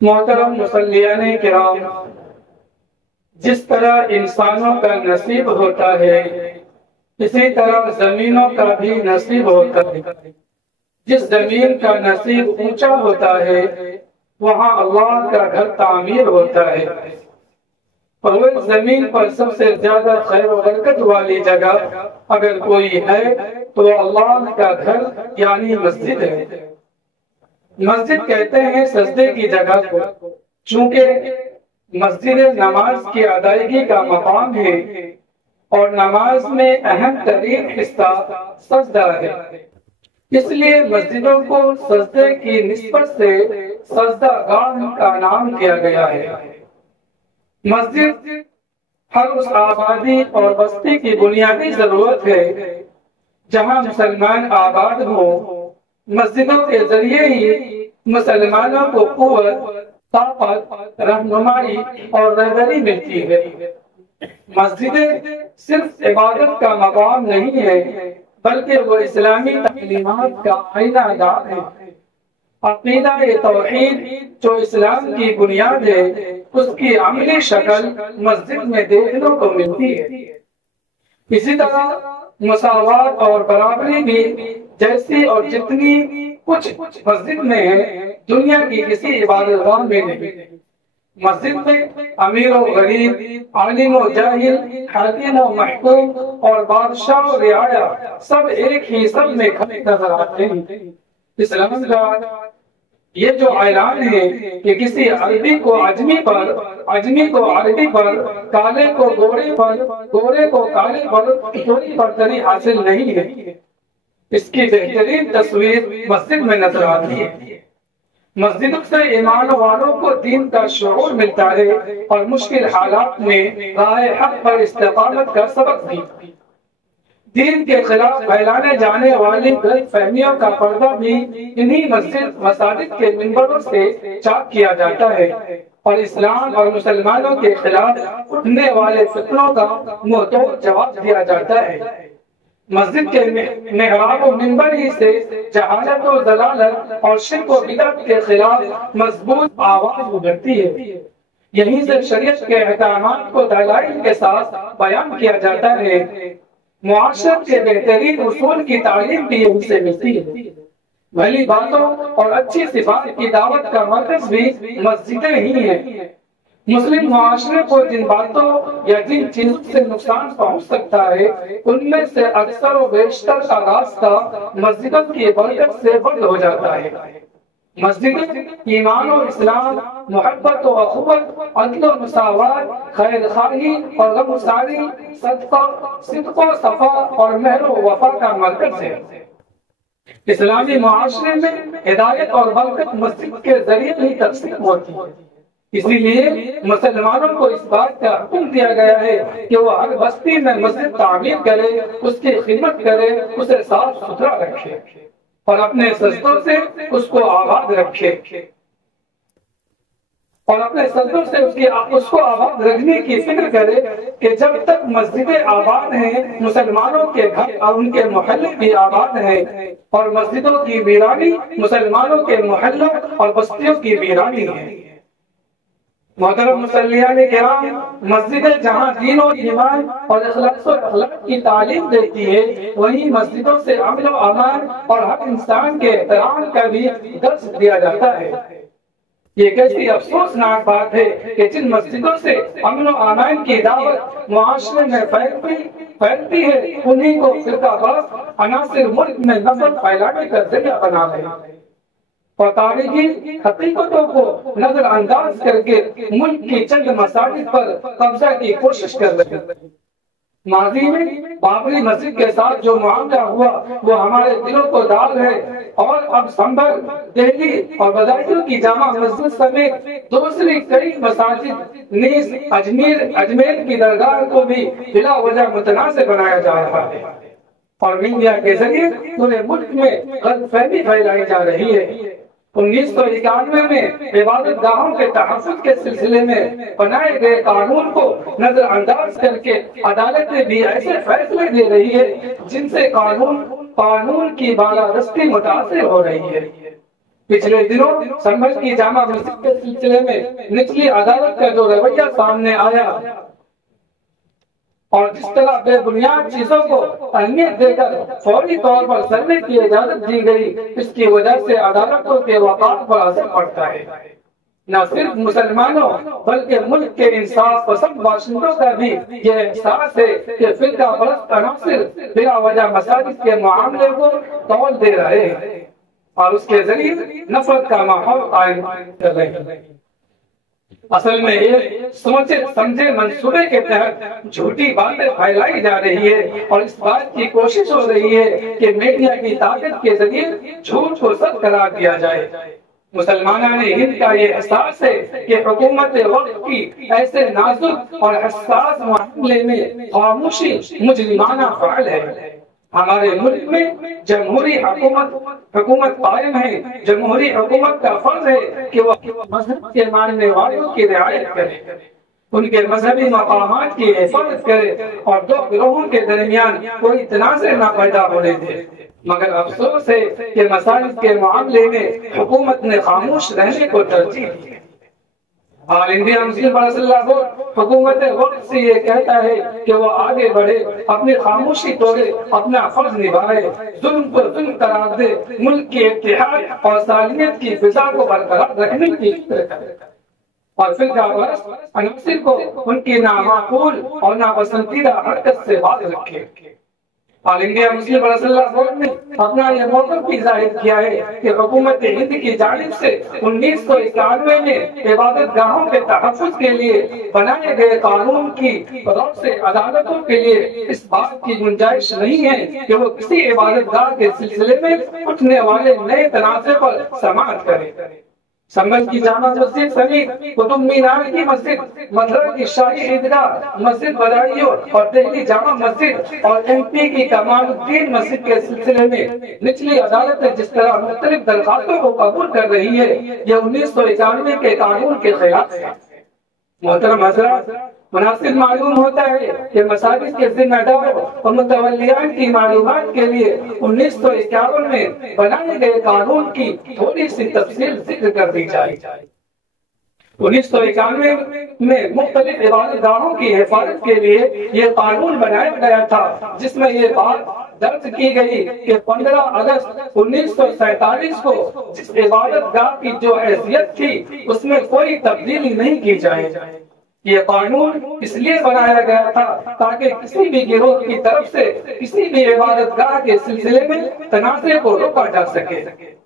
محترم مصلیان کرام، جس طرح انسانوں کا نصیب ہوتا ہے اسی طرح زمینوں کا بھی نصیب ہوتا ہے۔ جس زمین کا نصیب اونچا ہوتا ہے وہاں اللہ کا گھر تعمیر ہوتا ہے، اور وہ زمین پر سب سے زیادہ خیر و برکت والی جگہ اگر کوئی ہے تو وہ اللہ کا گھر یعنی مسجد ہے۔ مسجد کہتے ہیں سجدے کی جگہ کو، چونکہ مسجد نماز کی ادائیگی کا مقام ہے اور نماز میں اہم ترین حصہ سجدہ ہے، اس لیے مسجدوں کو سجدے کی نسبت سے سجدہ گاہ کا نام دیا گیا ہے۔ مسجد ہر اس آبادی اور بستی کی بنیادی ضرورت ہے جہاں مسلمان آباد ہوں۔ مسجدوں کے ذریعے ہی مسلمانوں کو قوت، طاقت، رہنمائی اور رہبری ملتی ہے۔ مسجدیں صرف عبادت کا مقام نہیں ہے بلکہ وہ اسلامی تعلیمات کا آئینہ دار ہے۔ عقیدہ توحید جو اسلام کی بنیاد ہے اس کی عملی شکل مسجد میں دیکھنے کو ملتی ہے۔ اسی طرح مساوات اور برابری بھی جیسی اور جتنی کچھ مسجد میں ہے دنیا کی کسی عبادت گاہ میں نہیں۔ مسجد میں امیر و غریب، عالم و جاہل، حاکم و محکوم اور بادشاہ و رعایا سب ایک ہی سب میں کھڑے نظر آتے ہیں۔ اسلام کا یہ جو اعلان ہے کہ کسی عربی کو عجمی پر، عجمی کو عربی پر، کالے کو گورے پر، گورے کو کالے پر کوئی برتری حاصل نہیں ہے، اس کی بہترین تصویر مسجد میں نظر آتی ہے۔ مسجدوں سے ایمان والوں کو دین کا شعور ملتا ہے اور مشکل حالات میں راہ حق پر استقامت کا سبق بھی۔ دین کے خلاف پھیلانے جانے والی غلط فہمیوں کا پردہ بھی انہی مساجد کے منبروں سے چاک کیا جاتا ہے اور اسلام اور مسلمانوں کے خلاف اٹھنے والے فتنوں کا منہ توڑ جواب دیا جاتا ہے۔ مسجد کے محراب و منبر ہی سے جہالت و ضلالت اور شرک و بدعت کے خلاف مضبوط آواز ابھرتی ہے۔ یہیں سے شریعت کے احکامات کو دلائل کے ساتھ بیان کیا جاتا ہے۔ معاشرت کے بہترین اصول کی تعلیم بھی یہیں سے ملتی ہے۔ بھلی باتوں اور اچھی صفات کی دعوت کا مرکز بھی مسجدیں ہی ہیں۔ مسلم معاشرے کو جن باتوں یا جن چیزوں سے نقصان پہنچ سکتا ہے ان میں سے اکثر و بیشتر کا راستہ مسجدوں کی برکت سے بند ہو جاتا ہے۔ مسجدیں ایمان و اسلام، محبت و اخوت، عدل و مساوات، خیر خواہی اور غمگساری، صدق و صفا اور مہر و وفا کا مرکز ہے۔ اسلامی معاشرے میں ہدایت اور برکت مسجد کے ذریعے ہی تقسیم ہوتی ہے۔ اسی لیے مسلمانوں کو اس بات کا حکم دیا گیا ہے کہ وہ ہر بستی میں مسجد تعمیر کرے، اس کی خدمت کرے، اسے صاف ستھرا رکھے اور اپنے سجدوں سے اس کو آباد رکھے، اور اپنے سجدوں سے اس کو آباد رکھنے کی فکر کرے کہ جب تک مسجدیں آباد ہیں مسلمانوں کے گھر اور ان کے محلے بھی آباد ہیں، اور مسجدوں کی ویرانی مسلمانوں کے محلوں اور بستیوں کی ویرانی ہے۔ محترم مصلیان کرام، مسجدیں جہاں دین و ایمان اور اخلاص و اخلاق کی تعلیم دیتی ہے وہیں مسجدوں سے امن و امان اور ہر انسان کے احترام کا بھی درس دیا جاتا ہے۔ یہ کیسی افسوسناک بات ہے کہ جن مسجدوں سے امن و امان کی دعوت معاشرے میں پھیلتی ہے انہیں کو فرقہ باز عناصر ملک میں نفرت پھیلانے کا ذریعہ بنا رہے ہیں اور تاریخی حقیقتوں کو نظر انداز کر کے ملک کی چند مساجد پر قبضہ کی کوشش کر رہے ہیں۔ ماضی میں بابری مسجد کے ساتھ جو معاملہ ہوا وہ ہمارے دلوں کو داغ ہے، اور اب سنبھل، دہلی اور بدایوں کی جامع مسجد سمیت دوسری کئی مساجد نیز اجمیر کی درگاہ کو بھی بلا وجہ متنازع بنایا جا رہا ہے، اور میڈیا کے ذریعے پورے ملک میں غلط فہمی پھیلائی جا رہی ہے۔ 1991 میں عبادت گاہوں کے تحفظ کے سلسلے میں بنائے گئے قانون کو نظر انداز کر کے عدالتیں بھی ایسے فیصلے دے رہی ہے جن سے قانون کی بالادستی متاثر ہو رہی ہے۔ پچھلے دنوں سنبھل کی جامع مسجد کے سلسلے میں نچلی عدالت کا جو رویہ سامنے آیا اور جس طرح بے بنیاد چیزوں کو اہمیت دے کر فوری طور پر سرنے کی اجازت دی گئی، اس کی وجہ سے عدالتوں کے وقار پر اثر پڑتا ہے۔ نہ صرف مسلمانوں بلکہ ملک کے انصاف پسند باشندوں کا بھی یہ احساس ہے کہ فرقہ پرست عناصر بلا وجہ مساجد کے معاملے کو توڑ دے رہے ہیں اور اس کے ذریعے نفرت کا ماحول قائم کر رہے ہیں۔ اصل میں ایک سوچے سمجھے منصوبے کے تحت جھوٹی باتیں پھیلائی جا رہی ہے اور اس بات کی کوشش ہو رہی ہے کہ میڈیا کی طاقت کے ذریعے جھوٹ کو سچ قرار دیا جائے۔ مسلمانان ہند کا یہ احساس ہے کہ حکومت وقت کی ایسے نازک اور حساس معاملے میں خاموشی مجرمانہ فعل ہے۔ ہمارے ملک میں جمہوری حکومت قائم ہے۔ جمہوری حکومت کا فرض ہے کہ وہ مذہب کے ماننے والوں کی رعایت کرے، ان کے مذہبی مقامات کی حفاظت کرے اور دو گروہوں کے درمیان کوئی تنازع نہ پیدا ہونے دے۔ مگر افسوس ہے کہ مساجد کے معاملے میں حکومت نے خاموش رہنے کو ترجیح دی۔ آل انڈیا مسلم برادری بورڈ حکومت وقت سے یہ کہتا ہے کہ وہ آگے بڑھے، اپنی خاموشی توڑے، اپنا فرض نبھائے، ظلم پر ظلم قرار دے، ملک کی اتحاد اور صالحیت کی فضا کو برقرار رکھنے کی فکر کرے اور فرقہ پرست عناصر کو ان کی نامعقول اور ناپسندیدہ حرکت سے باز رکھے۔ آل انڈیا مسلم برادری بورڈ نے اپنا یہ موقف بھی ظاہر کیا ہے کہ حکومت ہند کی جانب سے 1991 میں عبادت گاہوں کے تحفظ کے لیے بنائے گئے قانون کی روح سے عدالتوں کے لیے اس بات کی گنجائش نہیں ہے کہ وہ کسی عبادت گاہ کے سلسلے میں اٹھنے والے نئے تنازع پر سماعت کرے۔ سنبھل کی جامع مسجد سمیت قطب مینار کی مسجد، مدرہ کی شاہی عیدگاہ، مسجد بدایوں اور دہلی جامع مسجد اور ایم پی کی کمال الدین مسجد کے سلسلے میں نچلی عدالتیں جس طرح مختلف درخواستوں کو قبول کر رہی ہے، یہ 1991 کے قانون کے خلاف ہے۔ محترم حضرات، مناسب معلوم ہوتا ہے کہ مساجد کے ذمہ داروں اور متولیان کی معلومات کے لیے 1951 میں بنائے گئے قانون کی تھوڑی سی تفصیل ذکر کر دی جائے۔ 1991 میں مختلف عبادت گاہوں کی حفاظت کے لیے یہ قانون بنایا گیا تھا، جس میں یہ بات درج کی گئی کہ 15 اگست 1947 کو جس عبادت گاہ کی جو حیثیت تھی اس میں کوئی تبدیلی نہیں کی جائے۔ یہ قانون اس لیے بنایا گیا تھا تاکہ کسی بھی گروہ کی طرف سے کسی بھی عبادت گاہ کے سلسلے میں تنازع کو روکا جا سکے۔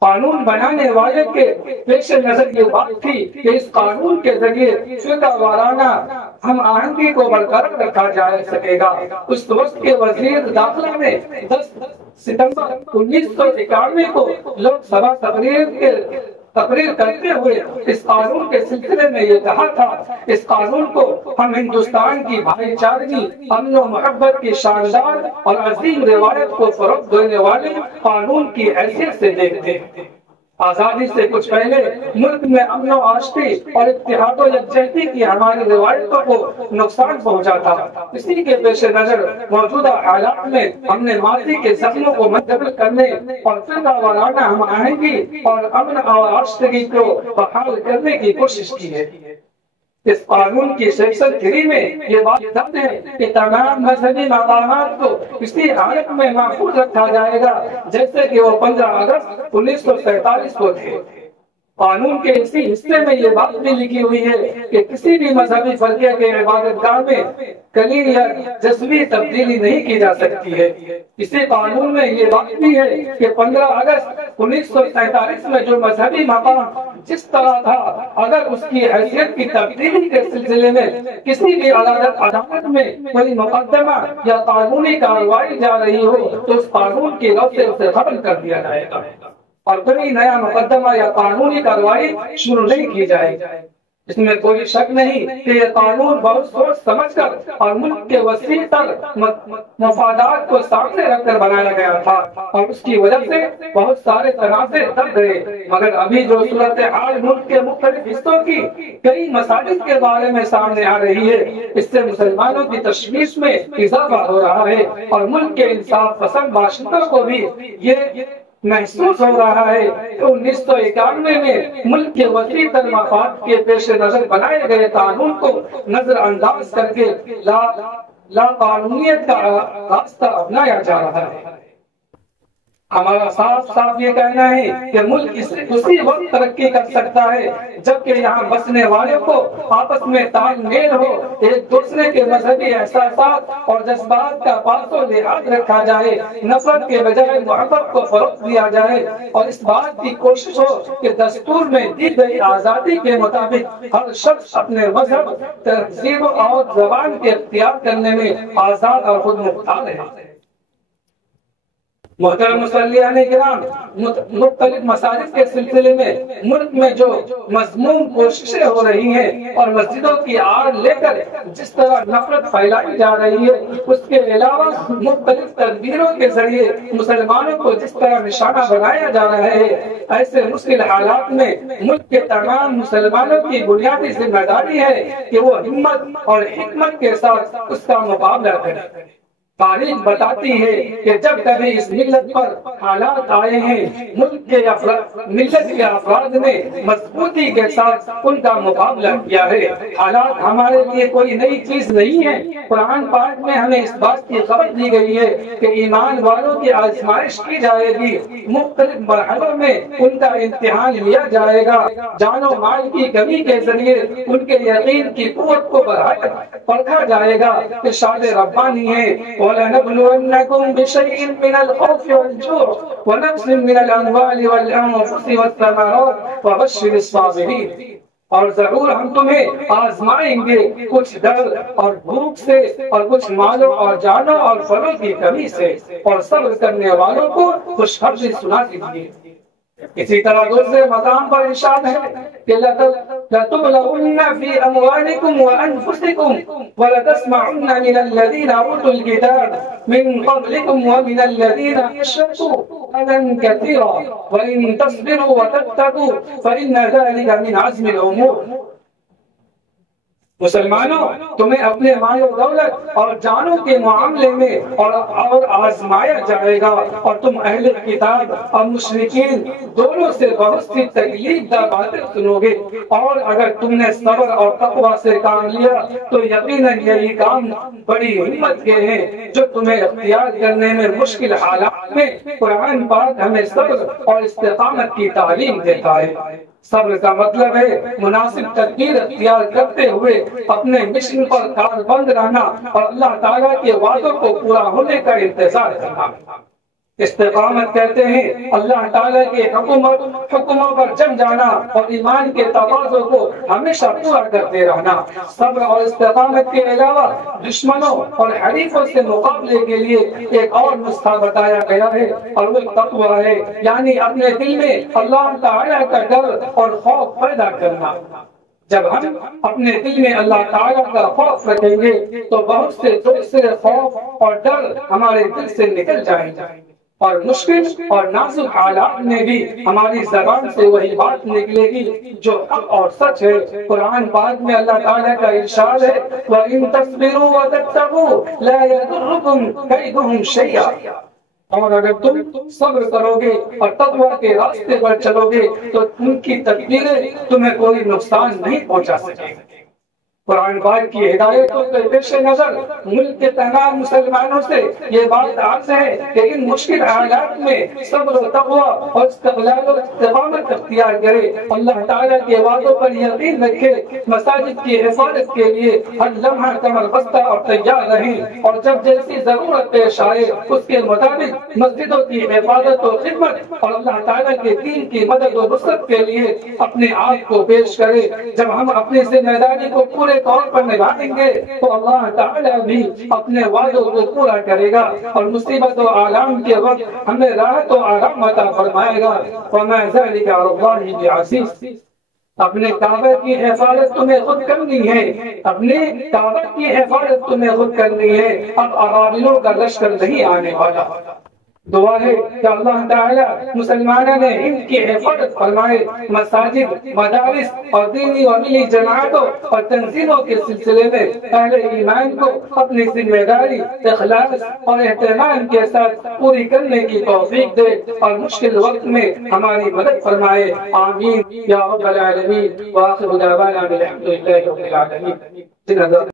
قانون بنانے والے کے پیش نظر یہ بات تھی کہ اس قانون کے ذریعے فرقہ وارانہ ہم آہنگی کو برقرار رکھا جا سکے گا۔ اس وقت کے وزیر داخلہ نے 10 ستمبر 1991 کو لوک سبھا تقریر کرتے ہوئے اس قانون کے سلسلے میں یہ کہا تھا، اس قانون کو ہم ہندوستان کی بھائی چارگی، امن و محبت کی شاندار اور عظیم روایت کو فروغ دینے والے قانون کی حیثیت سے دیکھتے ہیں۔ آزادی سے کچھ پہلے ملک میں امن و آشتی اور اتحاد و یکجہتی کی ہماری روایتوں کو نقصان پہنچا تھا۔ اسی کے پیش نظر موجودہ حالات میں ہم نے ماضی کے زخموں کو منتقل کرنے اور فرقہ وارانہ ہم آہنگی اور امن اور آشتی کو بحال کرنے کی کوشش کی ہے۔ اس قانون کی سیکشن 3 میں یہ بات درج ہے کہ تمام مذہبی مقامات کو اسی حالت میں محفوظ رکھا جائے گا جیسے کہ وہ 15 اگست 1947 کو تھے۔ قانون کے اسی حصے میں یہ بات بھی لکھی ہوئی ہے کہ کسی بھی مذہبی فرقے کے عبادت گاہ میں کلی یا جزوی تبدیلی نہیں کی جا سکتی ہے۔ اسی قانون میں یہ بات بھی ہے کہ 15 اگست 1947 میں جو مذہبی مقام جس طرح تھا، اگر اس کی حیثیت کی تبدیلی کے سلسلے میں کسی بھی عدالت میں کوئی مقدمہ یا قانونی کارروائی جا رہی ہو تو اس قانون کی رو سے اسے ختم کر دیا جائے گا اور کوئی نیا مقدمہ یا قانونی کارروائی شروع نہیں کی جائے گی۔ اس میں کوئی شک نہیں کہ یہ قانون بہت سوچ سمجھ کر اور ملک کے وسیع تر مفادات کو سامنے رکھ کر بنایا گیا تھا اور اس کی وجہ سے بہت سارے تنازع ڈر گئے۔ مگر ابھی جو صورتحال ملک کے مختلف حصوں کی کئی مساجد کے بارے میں سامنے آ رہی ہے، اس سے مسلمانوں کی تشویش میں اضافہ ہو رہا ہے اور ملک کے انصاف پسند باشندوں کو بھی یہ محسوس ہو رہا ہے کہ 1991 میں ملک کے وسیع تر مفاد کے پیش نظر بنائے گئے قانون کو نظر انداز کر کے لا قانونیت کا راستہ اپنایا جا رہا ہے۔ ہمارا صاف صاف یہ کہنا ہے کہ ملک اسی وقت ترقی کر سکتا ہے جبکہ یہاں بسنے والوں کو آپس میں تال میل ہو، ایک دوسرے کے مذہبی احساسات اور جذبات کا پاس و لحاظ رکھا جائے، نفرت کے بجائے محبت کو فروغ دیا جائے، اور اس بات کی کوشش ہو کہ دستور میں دی گئی آزادی کے مطابق ہر شخص اپنے مذہب، تہذیب اور زبان کے اختیار کرنے میں آزاد اور خود مختار ہے۔ محترم مصلیان کرام، مختلف مساجد کے سلسلے میں ملک میں جو مذموم کوششیں ہو رہی ہیں اور مسجدوں کی آڑ لے کر جس طرح نفرت پھیلائی جا رہی ہے، اس کے علاوہ مختلف تدبیروں کے ذریعے مسلمانوں کو جس طرح نشانہ بنایا جا رہا ہے، ایسے مشکل حالات میں ملک کے تمام مسلمانوں کی بنیادی ذمہ داری ہے کہ وہ ہمت اور حکمت کے ساتھ اس کا مقابلہ کریں۔ تاریخ بتاتی ہے کہ جب کبھی اس ملت پر حالات آئے ہیں، ملت کے افراد نے مضبوطی کے ساتھ ان کا مقابلہ کیا ہے۔ حالات ہمارے لیے کوئی نئی چیز نہیں ہے۔ قرآن پاک میں ہمیں اس بات کی خبر دی گئی ہے کہ ایمان والوں کی آزمائش کی جائے گی، مختلف مرحلوں میں ان کا امتحان لیا جائے گا، جان و مال کی کمی کے ذریعے ان کے یقین کی قوت کو پرکھا جائے گا۔ ارشاد ربانی ہے وَلَنَبْلُوَنَّكُمْ بِشَيْءٍ مِّنَ الْخَوْفِ وَالْجُوعِ وَنَقْصٍ مِّنَ الْأَمْوَالِ وَالْأَنفُسِ وَالثَّمَرَاتِ وَبَشِّرِ الصَّابِرِينَ، اور ضرور ہم تمہیں آزمائیں گے کچھ ڈر اور بھوک سے، اور کچھ مالوں اور جانوں اور پھلوں کی کمی سے، اور صبر کرنے والوں کو خوشخبری سنا دیجیے۔ اسی طرح دوسرے مقام پر ارشاد ہے کہ لَتُبْلَوُنَّ فِي أَمْوَالِكُمْ وَأَنفُسِكُمْ وَلَتَسْمَعُنَّ مِنَ الَّذِينَ أُوتُوا الْكِتَابَ مِنْ قَبْلِكُمْ وَمِنَ الَّذِينَ أَشْرَكُوا أَذًى كَثِيرًا وَإِن تَصْبِرُوا وَتَتَّقُوا فَإِنَّ ذَلِكَ مِنْ عَزْمِ الْأُمُورِ۔ مسلمانوں، تمہیں اپنے مال و دولت اور جانوں کے معاملے میں اور آزمایا جائے گا، اور تم اہل کتاب اور مشرکین دونوں سے بہت سی تکلیف دہ باتیں سنو گے، اور اگر تم نے صبر اور تقوی سے کام لیا تو یقیناً یہی کام بڑی ہمت کے ہیں جو تمہیں اختیار کرنے میں مشکل حالات میں قرآن پاک ہمیں صبر اور استقامت کی تعلیم دیتا ہے۔ صبر کا مطلب ہے مناسب تدبیر اختیار کرتے ہوئے اپنے مشن پر کاربند رہنا اور اللہ تعالیٰ کے وعدوں کو پورا ہونے کا انتظار کرنا۔ استقامت کہتے ہیں اللہ تعالیٰ کے حکموں پر جم جانا اور ایمان کے تقاضوں کو ہمیشہ پورا کرتے رہنا۔ صبر اور استقامت کے علاوہ دشمنوں اور حریفوں سے مقابلے کے لیے ایک اور نسخہ بتایا گیا ہے، اور وہ تقویٰ ہے، یعنی اپنے دل میں اللہ تعالیٰ کا ڈر اور خوف پیدا کرنا۔ جب ہم اپنے دل میں اللہ تعالیٰ کا خوف رکھیں گے تو بہت سے دوسرے خوف اور ڈر ہمارے دل سے نکل جائیں گے، اور مشکل اور نازک حالات میں بھی ہماری زبان سے وہی بات نکلے گی جو حق اور سچ ہے۔ قرآن پاک میں اللہ تعالیٰ کا ارشاد ہے وَإِن تَصْبِرُوا وَتَتَّقُوا لَا يَضُرُّكُمْ كَيْدُهُمْ شَيْئًا، اور اگر تم صبر کرو گے اور تقویٰ کے راستے پر چلو گے تو ان کی تدبیریں تمہیں کوئی نقصان نہیں پہنچا سکیں گے۔ قرآن پاک کی ہدایتوں کے پیش نظر ملک کے تمام مسلمانوں سے یہ بات عرض ہے کہ ان مشکل حالات میں صبر و تقویٰ اور استقلال و استقامت اختیار کرے، اللہ تعالیٰ کے وعدوں پر یقین رکھے، مساجد کی حفاظت کے لیے ہر لمحہ کمر بستہ اور تیار رہیں، اور جب جیسی ضرورت پیش آئے اس کے مطابق مسجدوں کی حفاظت و خدمت اور اللہ تعالیٰ کے دین کی مدد و نصرت کے لیے اپنے آپ کو پیش کرے۔ جب ہم اپنی ذمہ داری کو پورے طور پر نبھائیں گے تو اللہ تعالیٰ بھی اپنے وعدوں کو پورا کرے گا، اور مصیبت و آلام کے وقت ہمیں راحت و آرام عطا فرمائے گا۔ وَمَا ذَلِكَ عَلَى اللَّهِ بِعَزِيزٍ۔ اپنے کعبہ کی حفاظت تمہیں خود کرنی ہے، اپنے کعبہ کی حفاظت تمہیں خود کرنی ہے، اب ابابیلوں کا لشکر نہیں آنے والا۔ دعا ہے کہ اللہ تعالیٰ مسلمانوں نے ان کی حفاظت فرمائے، مساجد، مدارس اور دینی و ملی جماعتوں اور تنظیموں کے سلسلے میں اہل ایمان کو اپنی ذمہ داری، اخلاص اور اہتمام کے ساتھ پوری کرنے کی توفیق دے اور مشکل وقت میں ہماری مدد فرمائے، آمین یا رب العالمین۔ وآخر دعوانا الحمد للہ رب العالمین۔